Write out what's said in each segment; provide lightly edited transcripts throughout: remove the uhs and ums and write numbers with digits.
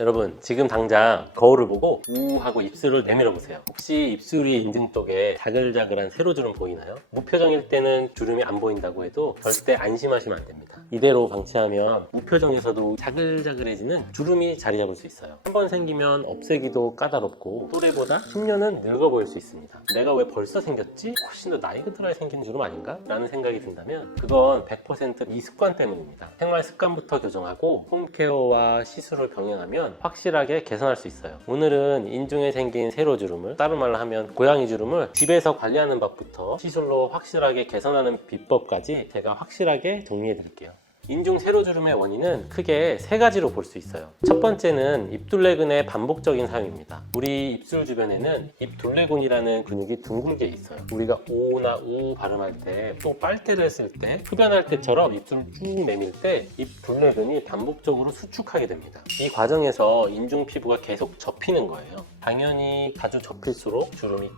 여러분 지금 당장 거울을 보고 우 하고 입술을 내밀어 보세요. 혹시 입술 위 인중 쪽에 자글자글한 세로주름 보이나요? 무표정일 때는 주름이 안 보인다고 해도 절대 안심하시면 안 됩니다. 이대로 방치하면 무표정에서도 자글자글해지는 주름이 자리 잡을 수 있어요. 한 번 생기면 없애기도 까다롭고 또래보다 10년은 늙어 보일 수 있습니다. 내가 왜 벌써 생겼지? 훨씬 더 나이가 들어야 생긴 주름 아닌가? 라는 생각이 든다면 그건 100% 이 습관 때문입니다. 생활 습관부터 교정하고 홈케어와 시술을 병행하면 확실하게 개선할 수 있어요. 오늘은 인중에 생긴 세로주름을, 다른 말로 하면 고양이 주름을 집에서 관리하는 법부터 시술로 확실하게 개선하는 비법까지 제가 확실하게 정리해 드릴게요. 인중 세로주름의 원인은 크게 세 가지로 볼 수 있어요. 첫 번째는 입둘레근의 반복적인 사용입니다. 우리 입술 주변에는 입둘레근이라는 근육이 둥글게 있어요. 우리가 오나 우 발음할 때, 또 빨대를 쓸 때, 흡연할 때처럼 입술을 쭉 내밀 때 입둘레근이 반복적으로 수축하게 됩니다. 이 과정에서 인중 피부가 계속 접히는 거예요. 당연히 자주 접힐수록 주름이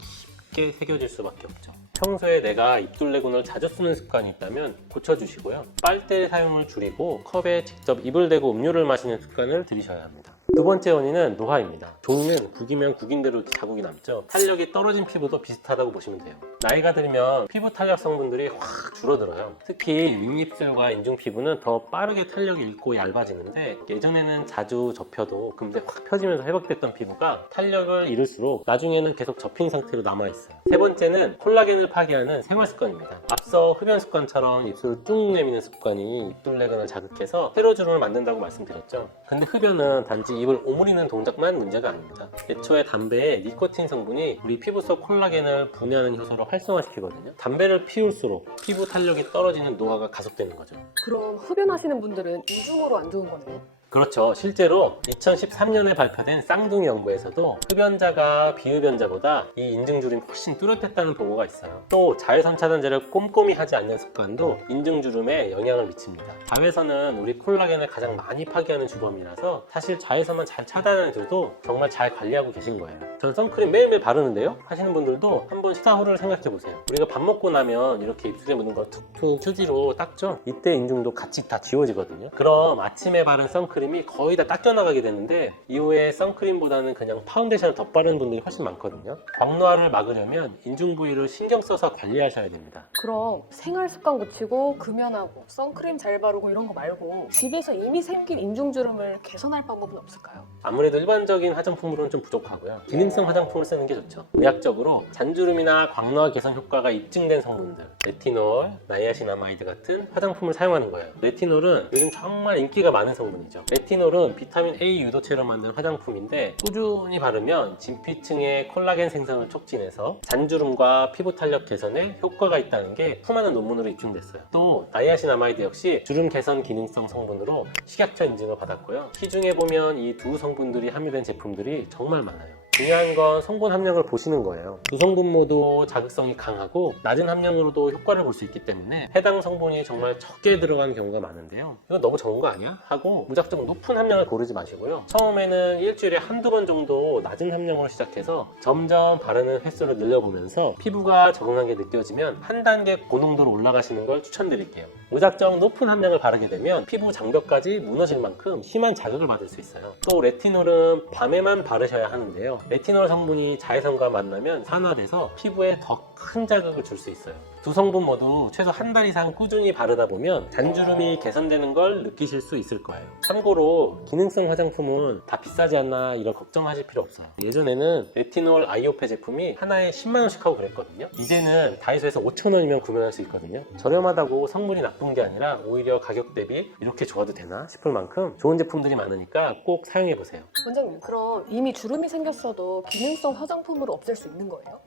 깊게 새겨질 수밖에 없죠. 평소에 내가 입둘레근을 자주 쓰는 습관이 있다면 고쳐주시고요. 빨대 사용을 줄이고 컵에 직접 입을 대고 음료를 마시는 습관을 들이셔야 합니다. 두 번째 원인은 노화입니다. 종이는 구기면 구긴 대로 자국이 남죠. 탄력이 떨어진 피부도 비슷하다고 보시면 돼요. 나이가 들면 피부 탄력 성분들이 확 줄어들어요. 특히 윗입술과 인중 피부는 더 빠르게 탄력이 잃고 얇아지는데 예전에는 자주 접혀도 금세 확 펴지면서 회복됐던 피부가 탄력을 잃을수록 나중에는 계속 접힌 상태로 남아있어요. 세 번째는 콜라겐을 파괴하는 생활 습관입니다. 앞서 흡연 습관처럼 입술을 쭉 내미는 습관이 입둘레근을 자극해서 세로주름을 만든다고 말씀드렸죠. 근데 흡연은 단지 입을 오므리는 동작만 문제가 아닙니다. 애초에 담배에 니코틴 성분이 우리 피부 속 콜라겐을 분해하는 효소를 활성화시키거든요. 담배를 피울수록 피부 탄력이 떨어지는 노화가 가속되는 거죠. 그럼 흡연하시는 분들은 인중으로 안 좋은 거네요? 그렇죠. 실제로 2013년에 발표된 쌍둥이 연구에서도 흡연자가 비흡연자보다 이 인중주름이 훨씬 뚜렷했다는 보고가 있어요. 또 자외선 차단제를 꼼꼼히 하지 않는 습관도 인중주름에 영향을 미칩니다. 자외선은 우리 콜라겐을 가장 많이 파괴하는 주범이라서 사실 자외선만 잘 차단해줘도 정말 잘 관리하고 계신 거예요. 전 선크림 매일매일 바르는데요? 하시는 분들도 한번 식사 후를 생각해보세요. 우리가 밥 먹고 나면 이렇게 입술에 묻은 거 툭툭 휴지로 닦죠? 이때 인중도 같이 다 지워지거든요. 그럼 아침에 바른 선크림이 거의 다 닦여 나가게 되는데 이후에 선크림보다는 그냥 파운데이션을 덧바르는 분들이 훨씬 많거든요. 광노화를 막으려면 인중 부위를 신경 써서 관리하셔야 됩니다. 그럼 생활 습관 고치고 금연하고 선크림 잘 바르고 이런 거 말고 집에서 이미 생긴 인중주름을 개선할 방법은 없을까요? 아무래도 일반적인 화장품으로는 좀 부족하고요. 기능성 화장품을 쓰는 게 좋죠. 의학적으로 잔주름이나 광노화 개선 효과가 입증된 성분들, 레티놀, 나이아신아마이드 같은 화장품을 사용하는 거예요. 레티놀은 요즘 정말 인기가 많은 성분이죠. 레티놀은 비타민 A 유도체로 만든 화장품인데 꾸준히 바르면 진피층의 콜라겐 생성을 촉진해서 잔주름과 피부 탄력 개선에 효과가 있다는 게 수많은 논문으로 입증됐어요. 또 나이아신아마이드 역시 주름 개선 기능성 성분으로 식약처 인증을 받았고요. 시중에 보면 이 두 성분들이 함유된 제품들이 정말 많아요. 중요한 건 성분 함량을 보시는 거예요. 두 성분 모두 자극성이 강하고 낮은 함량으로도 효과를 볼 수 있기 때문에 해당 성분이 정말 적게 들어가는 경우가 많은데요. 이거 너무 적은 거 아니야? 하고 무작정 높은 함량을 고르지 마시고요. 처음에는 일주일에 한두 번 정도 낮은 함량으로 시작해서 점점 바르는 횟수를 늘려보면서 피부가 적응하게 느껴지면 한 단계 고농도로 올라가시는 걸 추천드릴게요. 무작정 높은 함량을 바르게 되면 피부 장벽까지 무너질 만큼 심한 자극을 받을 수 있어요. 또 레티놀은 밤에만 바르셔야 하는데요. 레티놀 성분이 자외선과 만나면 산화돼서 피부에 더 큰 자극을 줄 수 있어요. 두 성분 모두 최소 한 달 이상 꾸준히 바르다 보면 잔주름이 개선되는 걸 느끼실 수 있을 거예요. 참고로 기능성 화장품은 다 비싸지 않나 이런 걱정하실 필요 없어요. 예전에는 레티놀 아이오페 제품이 하나에 10만원씩 하고 그랬거든요. 이제는 다이소에서 5,000원이면 구매할 수 있거든요. 저렴하다고 성분이 나쁜 게 아니라 오히려 가격 대비 이렇게 좋아도 되나 싶을 만큼 좋은 제품들이 많으니까 꼭 사용해보세요. 원장님, 그럼 이미 주름이 생겼어도 기능성 화장품으로 없앨 수 있는 거예요?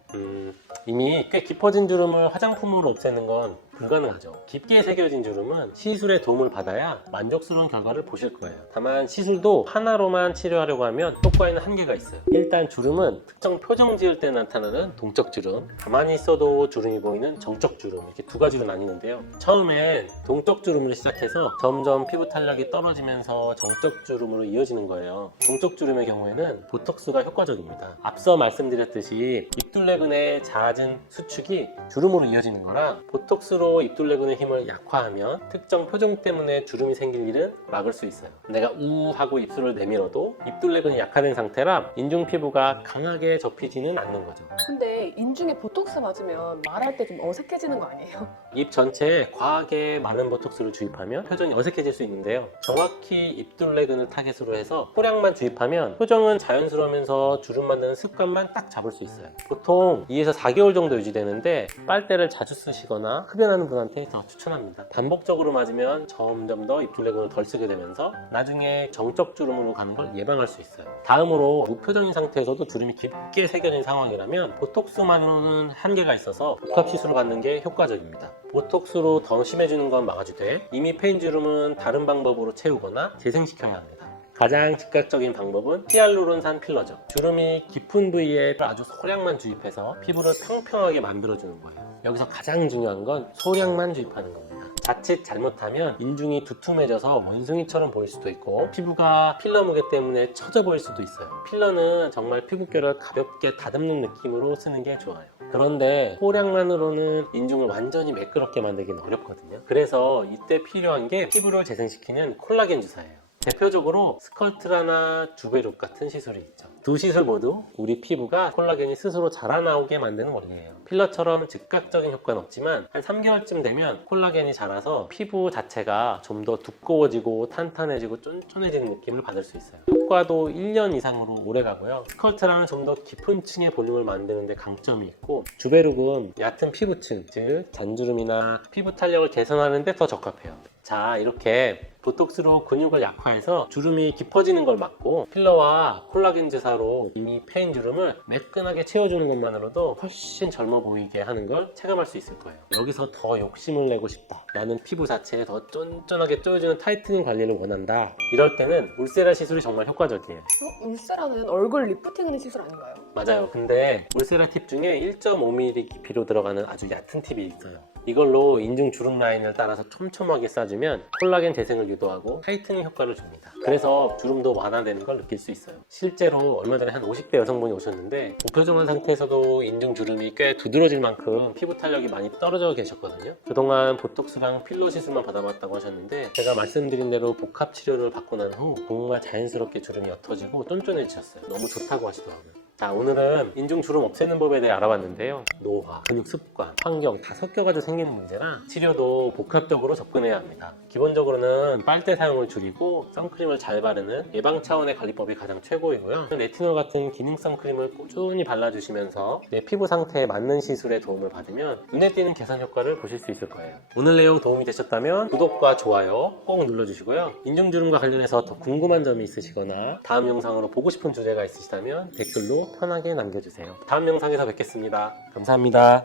이미 꽤 깊어진 주름을 화장품으로 없애는 건 불가능하죠. 깊게 새겨진 주름은 시술의 도움을 받아야 만족스러운 결과를 보실 거예요. 다만 시술도 하나로만 치료하려고 하면 효과에는 한계가 있어요. 일단 주름은 특정 표정 지을 때 나타나는 동적 주름, 가만히 있어도 주름이 보이는 정적 주름, 이렇게 두 가지로 나뉘는데요. 처음엔 동적 주름으로 시작해서 점점 피부 탄력이 떨어지면서 정적 주름으로 이어지는 거예요. 동적 주름의 경우에는 보톡스가 효과적입니다. 앞서 말씀드렸듯이 입둘레근의 잦은 수축이 주름으로 이어지는 거라 보톡스로 보톡스로 입둘레근의 힘을 약화하면 특정 표정 때문에 주름이 생길 일은 막을 수 있어요. 내가 우 하고 입술을 내밀어도 입둘레근이 약화된 상태라 인중 피부가 강하게 접히지는 않는 거죠. 근데 인중에 보톡스 맞으면 말할 때 좀 어색해지는 거 아니에요? 입 전체에 과하게 많은 보톡스를 주입하면 표정이 어색해질 수 있는데요. 정확히 입둘레근을 타겟으로 해서 소량만 주입하면 표정은 자연스러우면서 주름 만드는 습관만 딱 잡을 수 있어요. 보통 2에서 4개월 정도 유지되는데 빨대를 자주 쓰시거나 흡연하는 분한테 더 추천합니다. 반복적으로 맞으면 점점 더 입둘레근을 덜 쓰게 되면서 나중에 정적 주름으로 가는 걸 예방할 수 있어요. 다음으로 무표정인 상태에서도 주름이 깊게 새겨진 상황이라면 보톡스만으로는 한계가 있어서 복합 시술을 받는 게 효과적입니다. 보톡스로 더 심해지는 건 막아주되 이미 패인 주름은 다른 방법으로 채우거나 재생시켜야 합니다. 가장 즉각적인 방법은 히알루론산 필러죠. 주름이 깊은 부위에 아주 소량만 주입해서 피부를 평평하게 만들어주는 거예요. 여기서 가장 중요한 건 소량만 주입하는 겁니다. 자칫 잘못하면 인중이 두툼해져서 원숭이처럼 보일 수도 있고 피부가 필러 무게 때문에 처져 보일 수도 있어요. 필러는 정말 피부결을 가볍게 다듬는 느낌으로 쓰는 게 좋아요. 그런데 소량만으로는 인중을 완전히 매끄럽게 만들기는 어렵거든요. 그래서 이때 필요한 게 피부를 재생시키는 콜라겐 주사예요. 대표적으로 스컬트라나 주베룩 같은 시술이 있죠. 두 시술 모두 우리 피부가 콜라겐이 스스로 자라나오게 만드는 원리예요. 필러처럼 즉각적인 효과는 없지만 한 3개월쯤 되면 콜라겐이 자라서 피부 자체가 좀 더 두꺼워지고 탄탄해지고 쫀쫀해지는 느낌을 받을 수 있어요. 효과도 1년 이상으로 오래 가고요. 스컬트라는 좀 더 깊은 층의 볼륨을 만드는 데 강점이 있고 주베룩은 얕은 피부층, 즉 잔주름이나 피부 탄력을 개선하는 데 더 적합해요. 자, 이렇게 보톡스로 근육을 약화해서 주름이 깊어지는 걸 막고 필러와 콜라겐 주사로 이미 패인 주름을 매끈하게 채워주는 것만으로도 훨씬 젊어 보이게 하는 걸 체감할 수 있을 거예요. 여기서 더 욕심을 내고 싶다. 나는 피부 자체에 더 쫀쫀하게 조여주는 타이트닝 관리를 원한다. 이럴 때는 울세라 시술이 정말 효과적이에요. 울세라는 얼굴 리프팅하는 시술 아닌가요? 맞아요. 근데 울세라 팁 중에 1.5mm 깊이로 들어가는 아주 얕은 팁이 있어요. 이걸로 인중 주름 라인을 따라서 촘촘하게 싸주면 콜라겐 재생을 유도하고 타이트닝 효과를 줍니다. 그래서 주름도 완화되는 걸 느낄 수 있어요. 실제로 얼마 전에 한 50대 여성분이 오셨는데 무표정한 상태에서도 인중 주름이 꽤 두드러질 만큼 피부 탄력이 많이 떨어져 계셨거든요. 그동안 보톡스랑 필러 시술만 받아봤다고 하셨는데 제가 말씀드린 대로 복합 치료를 받고 난 후 정말 자연스럽게 주름이 옅어지고 쫀쫀해지셨어요. 너무 좋다고 하시더라고요. 자, 오늘은 인중 주름 없애는 법에 대해 알아봤는데요. 노화, 근육 습관, 환경 다 섞여가지고 생기는 문제라 치료도 복합적으로 접근해야 합니다. 기본적으로는 빨대 사용을 줄이고 선크림을 잘 바르는 예방 차원의 관리법이 가장 최고이고요. 레티놀 같은 기능성 크림을 꾸준히 발라주시면서 내 피부 상태에 맞는 시술에 도움을 받으면 눈에 띄는 개선 효과를 보실 수 있을 거예요. 오늘 내용 도움이 되셨다면 구독과 좋아요 꼭 눌러주시고요. 인중주름과 관련해서 더 궁금한 점이 있으시거나 다음 영상으로 보고 싶은 주제가 있으시다면 댓글로 편하게 남겨주세요. 다음 영상에서 뵙겠습니다. 감사합니다.